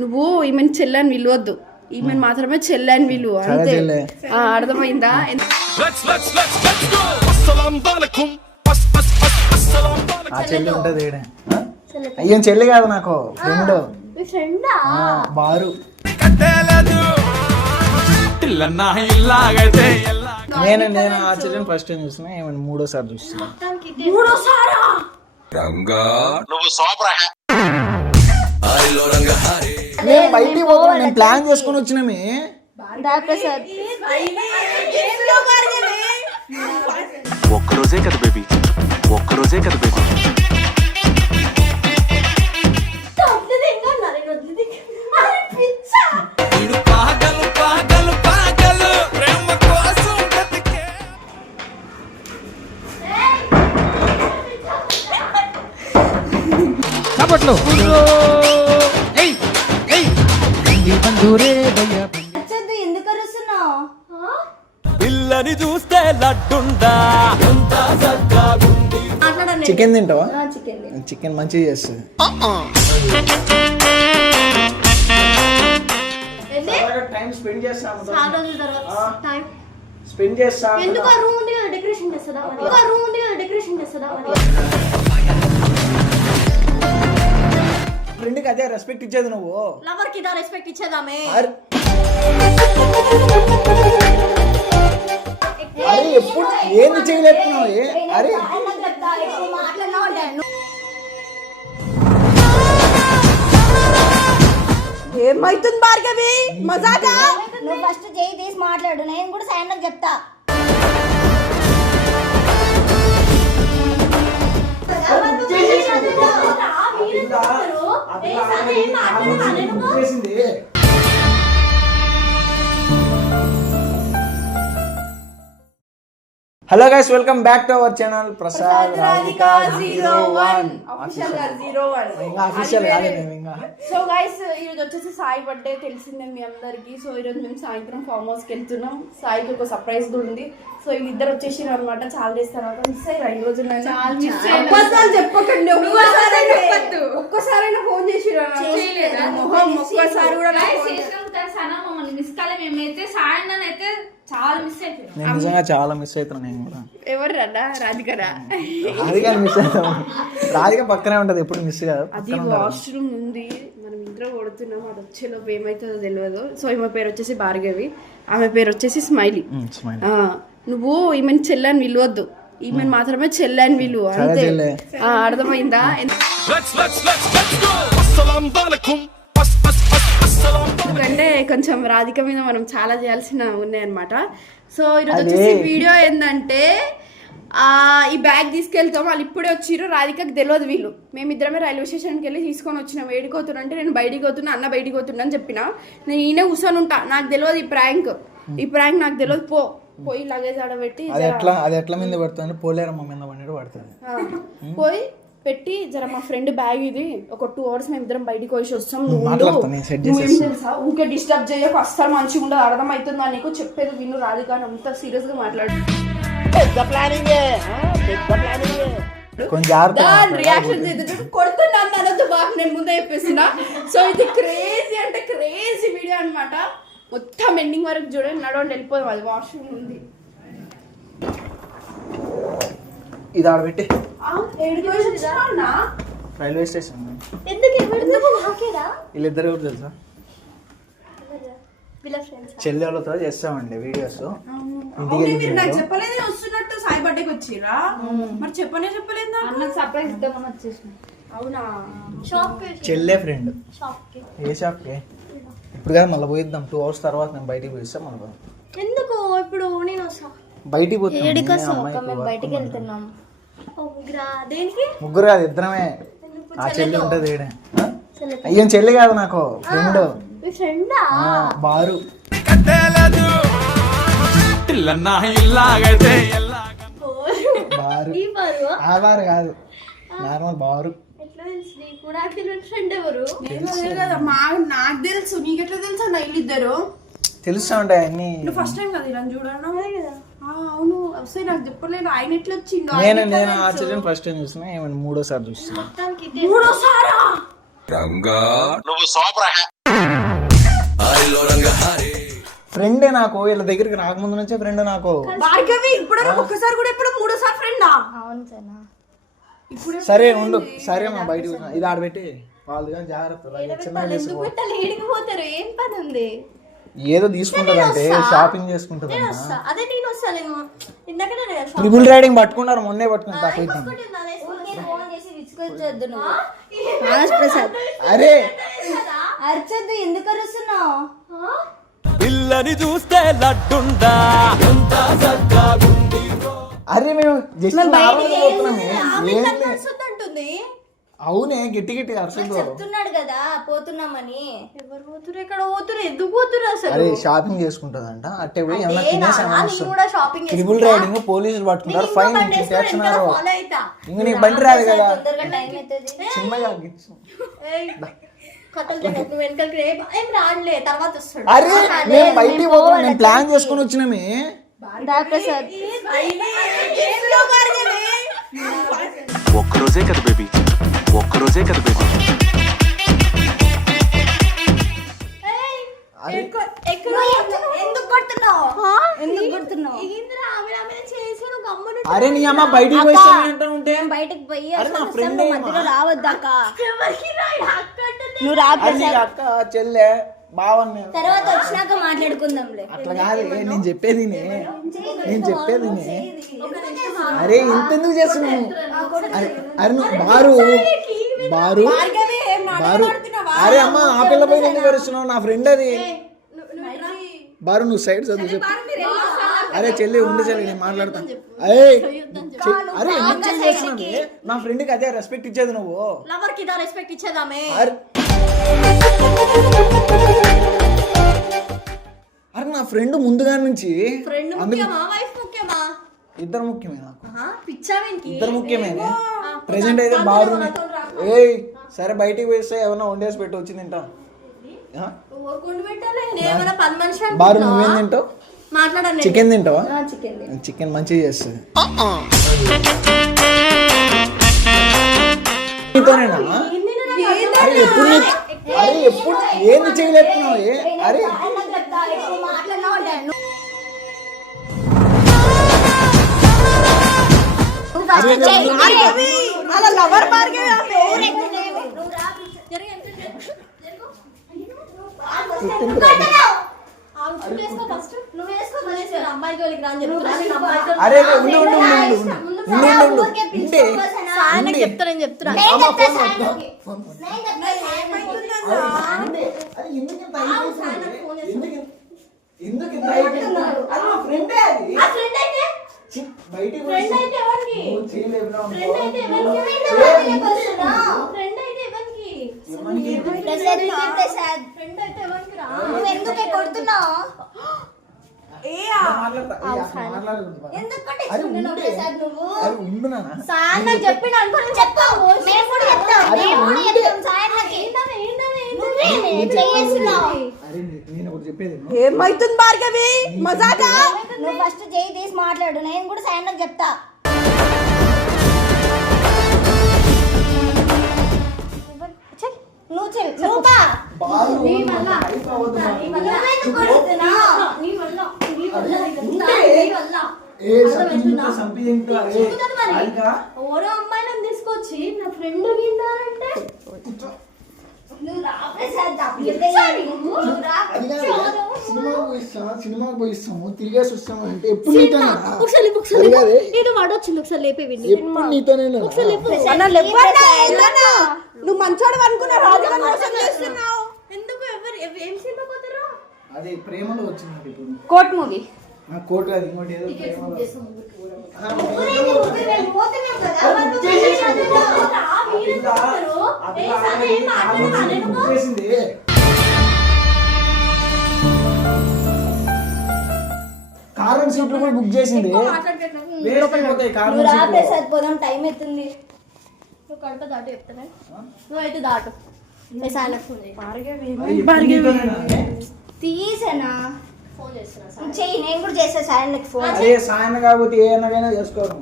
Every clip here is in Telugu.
నువ్వు ఈమెను చెల్లని విలువద్దు, ఈమెను మాత్రమే చెల్లని విలువ, అంతే. అర్థమైందా? చెల్లి ఉంటది. అయ్యో చెల్లి కాదు, నాకు ఫ్రెండ్ బారు. నేను ఆ చెల్లిని ఫస్ట్ టైం చూస్తున్నా, ఏమైనా మూడోసారి చూస్తున్నా. బయటికి పోతున్నా, నేను ప్లాన్ చేసుకుని వచ్చినామే. ఒక్కరోజే కదా బేబీ, ఒక్కరోజే కదా బేబీ. పిల్లని చూస్తే లడ్డుందా. చికెన్ తింటావా? చికెన్ మంచిగా చేస్తుంది. టైం స్పెండ్ చేస్తాము. ఫ్రెండ్కి అదే రెస్పెక్ట్ ఇచ్చేది నువ్వు. లవర్ కి రెస్పెక్ట్ ఇచ్చేదామే. అరే ఎప్పుడు ఏంది చేయలేకపోతున్నావు? అరే ఏమైతుంది భార్గవి? మజాగా నువ్వు ఫస్ట్ చేయి తీసి మాట్లాడు, నేను కూడా సైన్ చెప్తా. Hello guys, welcome back to our channel Prasad Radhika 01. Official కాదు మేము ఇంకా. సో గైస్, ఈరోజు వచ్చేసి సాయి బర్త్డే తెలిసిందే మీ అందరికి. సో ఈరోజు మేము సాయంత్రం ఫామ్ హౌస్కి వెళ్తున్నాం. సాయికి ఒక సర్ప్రైజ్ కూడా ఉంది. సో వీళ్ళిద్దరు వచ్చేసి అనమాట. చాలా డేస్ తర్వాత మిస్ అయ్యారు. ఈ రోజు చెప్పకండి, ఒక్కసారైనా ఫోన్ చేసి ఒక్కసారి కూడా మిస్ కాలే. మేమైతే సాయంత్రం అయితే చాలా మిస్ అయిపోయాం. నేను నిజంగా చాలా మిస్ అవుతున్నాను. నేను కూడా. ఎవరు రా? రాధికరా? రాధిక మిస్ అవుతాం. రాధిక పక్కనే ఉంటది, ఎప్పుడు మిస్ కాదు. అది వాష్రూమ్ ఉంది, మనం ఇంట్లో కొడుతున్నాం. అది వచ్చేలోపు ఏమవుతుందో తెలియదు. సో ఈమె పేరు వచ్చేసి భార్గవి, ఆమె పేరు వచ్చేసి స్మైలీ. నువ్వు ఈమెను చెల్లని విలువద్దు, ఈమెను మాత్రమే చెల్లని విలువ, అంతే. అర్థమైందా? ఎందుకంటే కొంచెం రాధిక మీద మనం చాలా చేయాల్సిన ఉన్నాయన్నమాట. సో ఈరోజు వచ్చేసి వీడియో ఏంటంటే, ఈ బ్యాగ్ తీసుకెళ్తాం. వాళ్ళు ఇప్పుడే వచ్చిర్రు, రాధికకి తెలియదు వీళ్ళు. మేమిద్దరమే రైల్వే స్టేషన్కి వెళ్ళి తీసుకొని వచ్చినాం. ఏడికి పోతున్నా అంటే, నేను బయటికి పోతున్నా, అన్న బయటికి పోతున్నా అని చెప్పిన. నేను ఈయన కూర్చొని ఉంటా, నాకు తెలియదు ఈ ప్రాంక్ నాకు తెలియదు. పోయి లగేజ్ ఆడబెట్టి అది ఎట్లా మీద పడుతుంది, పోలేరమ్మ మీద పడుతుంది. పోయి పెట్టి జర మా ఫ్రెండ్ బ్యాగ్ ఇది, ఒక 2 hours మేము ఇద్దరం బయటికి పోయి వస్తాం. తెలుసా, ఊకే డిస్టర్బ్ చేయకు, అస్సలు మంచిగా ఉండదు. అర్థం అవుతుందా నీకు? చెప్పేది విను రాధిక అని అంత సీరియస్ గా మాట్లాడు. రియాక్షన్ కొడుతున్నాను బాగా నేను ముందే చెప్పేస్తున్నా. సో ఇది క్రేజీ అంటే క్రేజీ వీడియో అనమాట. మొత్తం ఎండింగ్ వరకు చూడండి. నడవండి, వెళ్ళిపోదాం. అది వాష్రూమ్ ఉంది. ఇది ఆడబెట్టి రైల్వే స్టేషన్. వీళ్ళిద్దరు ఎవరు తెలుసా? చెల్లి వాళ్ళతో చేస్తామండి వీడియోస్. చెప్పలేదు వస్తున్నట్టు సాయి బర్త్డేకి వచ్చిరా? మరి చెప్పలేదు. అన్నకు సర్ప్రైజ్ ఇద్దామని వచ్చేసిన. అవునా? చెల్లె ఫ్రెండ్. ఏ షాప్ కి? ఇప్పుడు కదా మళ్ళీ పోయిద్దాం. 2 hours తర్వాత నేను బయటికి పోయిస్తాం. మళ్ళీ ఎందుకు ఇప్పుడు నేను వస్తా బయటికి పోతాం. బయటికి వెళ్తున్నాం. ముగ్గురు కాదు, ఇద్దరమే. ఆ చెల్లి ఉంటది. అయ్యో చెల్లి కాదు, నాకు ఫ్రెండ్ బారు. బారు కాదు, నార్మల్ బారు. నాకు తెలుసు, నీకెట్లా తెలుసు అన్న? వీళ్ళిద్దరు తెలుస్తా ఉంటాయి అన్ని. ఫస్ట్ టైం కదా ఇలా చూడడం. అవును, వస్తాయి. నాకు చెప్పలేదు. ఆయన ఎట్లా వచ్చిండు? నేను ఆ చెల్లిని ఫస్ట్ టైం చూస్తున్నా, ఏమైనా మూడోసారి చూస్తున్నా. ఫ్రెండే నాకు, వీళ్ళ దగ్గరికి రాకముందు నుంచే ఫ్రెండ్ నాకు. భార్గవి ఇప్పుడు ఒక్కసారి కూడా ఇప్పుడు మూడోసారి ఫ్రెండా? అవును సరేనా. సరే ఉండు, సరే మా బయటకు వచ్చిన ఇది ఆడబెట్టి వాళ్ళు కానీ జాగ్రత్త చిన్నగా ఎందుకు చేసుకో. పెట్టాలి? ఏడికి పోతారు? ఏం పని ఉంది? ఏదో తీసుకుంటదంటే షాపింగ్ చేసుకుంటది. నేను వస్తా. అదే నేను వస్తాను. ఇందాక ట్రిపుల్ రైడింగ్ పట్టుకున్నారు, మొన్నే పట్టుకున్నారు. ఫోన్ చేసి విచ్చుకొచ్చొద్దు నువ్వు. ప్రసాద్ అరే అరచొద్దు. ఎందుకు అరుస్తున్నావు? పిల్లని చూస్తే లడ్డుందా అరే మేము జస్ట్ పోతున్నామే. అంటుంది. అవునే గట్టి గట్టి అరసలు. చెప్తున్నాడు కదా పోతున్నామని. ఎవరు పోతురు? ఎక్కడ పోతురు? ఎందుకు పోతురు అసలు? అరే షాపింగ్ చేసుకుంటదంట, అట్టే పోయి ఏమన్నా తినేసి కూడా షాపింగ్ ట్రిపుల్ రైడింగ్ పోలీసులు పట్టుకుంటారు, ఫైన్ చేస్తున్నారు. ఇంక నీకు బండి రాదు కదా, తొందరగా టైం అవుతుంది. చిన్నగా నువ్వు వెనకాలకి ఏం రాడలే, తర్వాత వస్తాడు. అరే మేము బయటికి పోతున్నాం, నేను ప్లాన్ చేసుకుని వచ్చినామే. ప్రసాద్ ఒక్కరోజే కదా బేబీ, ఒక్కరోజే కదా బేబీ. ఎందుకు కొడుతున్నావు? ఎందుకు కొడుతున్నావు? అరే నీ అమ్మ బయటికి పోయి ఉంటే బయటకు పోయి అరే నా ఫ్రెండ్ మధ్యలో రావద్దాక. నువ్వు అక్క చెల్లె బావని తర్వాత వచ్చినాక మాట్లాడుకుందాంలే. అట్లా కాదు, నేను చెప్పేది అరే ఇంతెందుకు చేస్తున్నావు? అరే నువ్వు బారు బారు బారు అరే అమ్మ ఆ పిల్ల పైన ఎందుకు వరుస్తున్నావు? నా ఫ్రెండ్ అది బారు. నువ్వు సైడ్ చదువు చెప్పు. అరే చెల్లి ఉండి చెల్లి నేను మాట్లాడతాను. అరే ఎందుకు చేస్తున్నావు? నా ఫ్రెండ్కి అదే రెస్పెక్ట్ ఇచ్చేది నువ్వు. లవర్ కి రెస్పెక్ట్ ఇచ్చేదామే. అరే నా ఫ్రెండ్ ముందుగా నుంచి ఇద్దరు ముఖ్యమే నాకు, ఇద్దరు ముఖ్యమే. ప్రెసెంట్ అయితే బారు. ఏయ్ సరే బయటికి పోయిస్తే ఏమన్నా వండేసి పెట్టి వచ్చి తింటా. బారు నువ్వేం తింటావు? చికెన్ తింటావా? చికెన్ మంచిగా చేస్తుంది. నీతోనేనా? అరే ఎప్పుడు ఏంది చేయలేపుతున్నావు? అరే అలా లవర్ భార్గవి అరే చెప్తానని చెప్తున్నా. ఎందుకే కొడుతున్నావు? చెప్పిన ఏమైతుంది భార్గవి? మజాకా? నువ్వు ఫస్ట్ చేయి తీసి మాట్లాడు, నేను కూడా సాయన్నకు చెప్తా. ఓరో అమ్మాయిని తీసుకొచ్చి నా ఫ్రెండ్ అంటే సినిమాకి పోయిస్తాము, తిరిగేసి వస్తాము అంటే ఎప్పుడు నీతోనే. నువ్వు మంచోడు అనుకున్నా, రాజుగా మోసం చేస్తున్నావు. ఎందుకు ఏం సినిమా పోతారా? అది ప్రేమలో వచ్చింది ఇప్పుడు. Coat movie. కోట్ కాదు, ఇంకోటి ఏదో ప్రేమలో. కారం సీట్లు కూడా బుక్ చేసింది. పోదాం, టైం అవుతుంది. నువ్వు కడప దాటు చెప్తానే. నువ్వైతే దాటు. తీసేనా ఫోన్ చేస్తున్నా. చెయ్యి, నేను కూడా చేస్తా సాయన్నకి ఫోన్. అదే సాయన్న కాబట్టి ఏ అన్నకైనా చేసుకోను.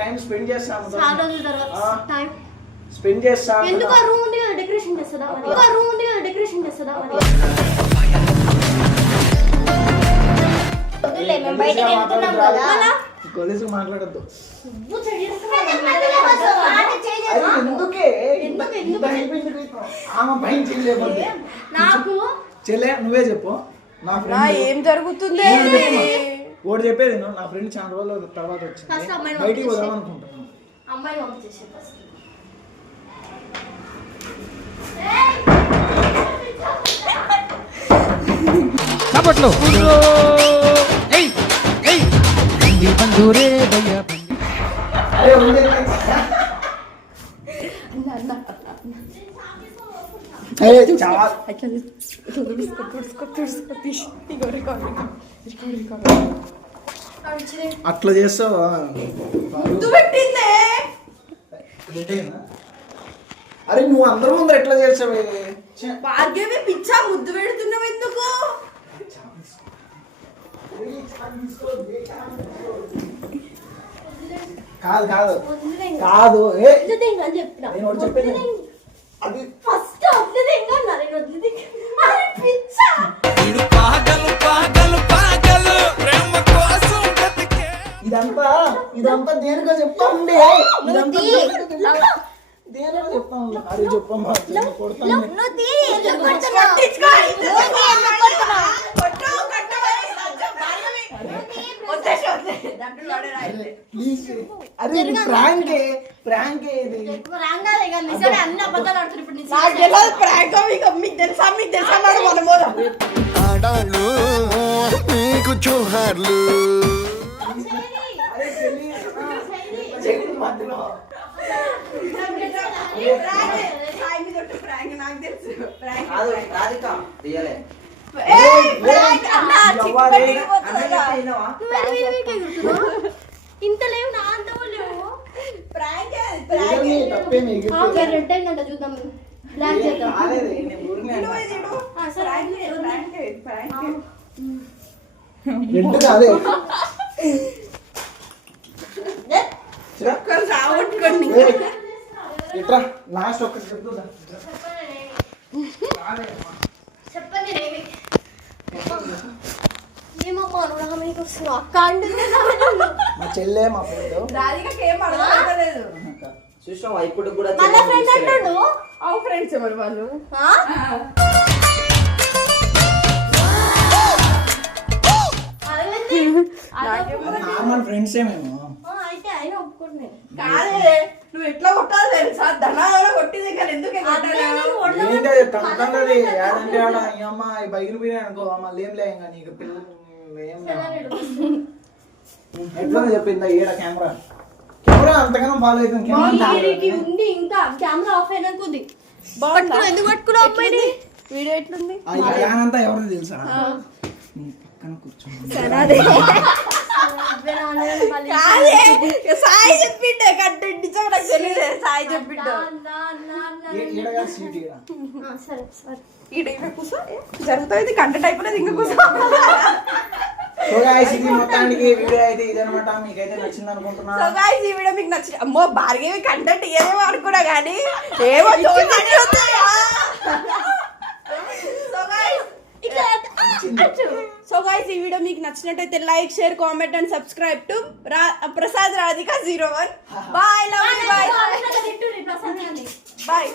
టైం స్పెండ్ చేస్తాము. టైం స్పెండ్ చేస్తా. ఎందుకు రూమ్ ఉంది కదా డెకరేషన్ చేస్తుందా? రూమ్ ఉంది కదా డెకరేషన్ రియాక్షన్ చేస్తుందా మరి? వద్దులే, మేము బయటకు వెళ్తున్నాం కదా. కొలిసి మాట్లాడద్దు. నువ్వు చెయ్యొద్దు. మాట చేయలేదు. ఎందుకే ఇంత అయిపోయింది ఆమె పైన చెల్లె నాకు చెల్లె నువ్వే చెప్పు. నా నా ఫ్రెండ్ ఏం జరుగుతుంది ఒకటి చెప్పేది విను. నా ఫ్రెండ్ చాలా రోజుల తర్వాత First వచ్చింది, అమ్మాయిని బయటికి పంపించేసి. పోదాం అనుకుంటున్నాను. అమ్మాయిని పంపించేసి ఫస్ట్. చప్పట్లు ఏయ్ ఏయ్ బండి బందూరే భయ్యా అరే ఉంది. అరే చాలా అట్లా చేస్తావా? ముద్దు పెట్టిందే ఏంటైనా? అరే నువ్వు అందరూ ముందు ఎట్లా చేస్తావే? భార్గవి పిచ్చా ముద్దు పెడుతున్నావు ఎందుకు? కాదు కాదు కాదు ఏ వద్దుదేంగా అని చెప్పిన. నేను ఒకటి చెప్పేది అది ఫస్ట్ వద్దుదేంగా అన్నా, నేను వద్దుదేంగా. అరే పిచ్చా. ఇదంతా దేనికో చెప్తా ఉండే. ఇదంతా దేనికో చెప్తా ఉండే. అరే చెప్పమ్మా కొడతాను. నువ్వు తీ, ఎందుకు కొడుతున్నావు? నువ్వు తీ, ఎందుకు కొడుతున్నావు? ప్లీజ్ అరే ఇది ప్రాంకే ప్రాంకే ఇది. రాంగాలే కానీ నిజమే అన్ని అబద్ధాలు ఆడుతున్నారు ఇప్పుడు నీ నాకు తెలియదు ప్రాంక్ మీకు తెలుసా అన్నాడు మన మోదం. ఆడాళ్ళు నీకు జోహార్లు. అరే చెల్లి చెల్లి మధ్యలో సాయి మీద ఒట్టు ప్రాంక్ నాకు తెలుసు. ప్రాంక్ కాదు రాధిక తీయలే ఇంత లేవు నా అంత లేవు. ఏమీ తప్పేమీ ఎగిరితే. రెడ్ అయిందంట చూద్దాం, బ్లాక్ చేద్దాం. కాలేదు, నేను ఊరినే అన్నా. రెడ్ కాదే రావట్టుకోండి. ఇట్రా లాస్ట్ ఒక్కటి చెప్తుందా? చెప్పండి ఏమమ్మా నువ్వు మీకు వస్తున్నావు అక్క అంటుంది. మా చెల్లె మా ఫ్రెండ్ రాధికకి ఏం అడగలేదు. చూసావా ఇప్పుడు కూడా మళ్ళా ఫ్రెండ్ అంటాడు. అవు ఫ్రెండ్స్ ఎవరు వాళ్ళు? నార్మల్ ఫ్రెండ్సే మేము. అయితే ఆయన ఒప్పుకుంటున్నాయి. కాదే నువ్వు ఎట్లా కొట్టాలి తెలుసా? ధనాలు కొట్టింది కానీ ఎందుకు కొట్టాలి? ఏంటి అది తంతన్నది ఏడంటే ఆడ ఈ అమ్మ ఈ బైకులు పోయినా అనుకో మళ్ళీ ఏం లే ఇంకా నీకు పిల్లలు ఏం ఎట్లా చెప్పిందా ఏడ కెమెరా కెమెరా అంతగానో ఫాలో అవుతుంది. వీడికి ఉంది ఇంకా కెమెరా ఆఫ్ అయినాక ఉంది. పట్టుకున్నావు, ఎందుకు పట్టుకున్నావు అమ్మాయిని? వీడియో ఎట్లుంది? అంతా ఎవరిది తెలుసా? నీ పక్కన కూర్చోండి. సాయి చెప్పిండే కంటెంట్ నిజంగా నాకు తెలియదు. సాయి చెప్పిండు ఈడగా సీట్ ఈడ. సరే సరే ఈడ కూర్చో జరుగుతుంది కంటెంట్ అయిపోలేదు ఇంకా కూర్చో. సో గైస్ ఇది మొత్తానికి వీడియో అయితే ఇదనమాట. మీకైతే నచ్చింది అనుకుంటున్నా. సో గైస్ ఈ వీడియో మీకు నచ్చింది. అమ్మో భార్గవి కంటెంట్ ఏదేమో అనుకున్నా కానీ ఏమో సో గైస్ ఈ వీడియో మీకు నచ్చినట్టయితే like share comment and subscribe to Prasad Radhika 01. Bye love you bye Prasad bye.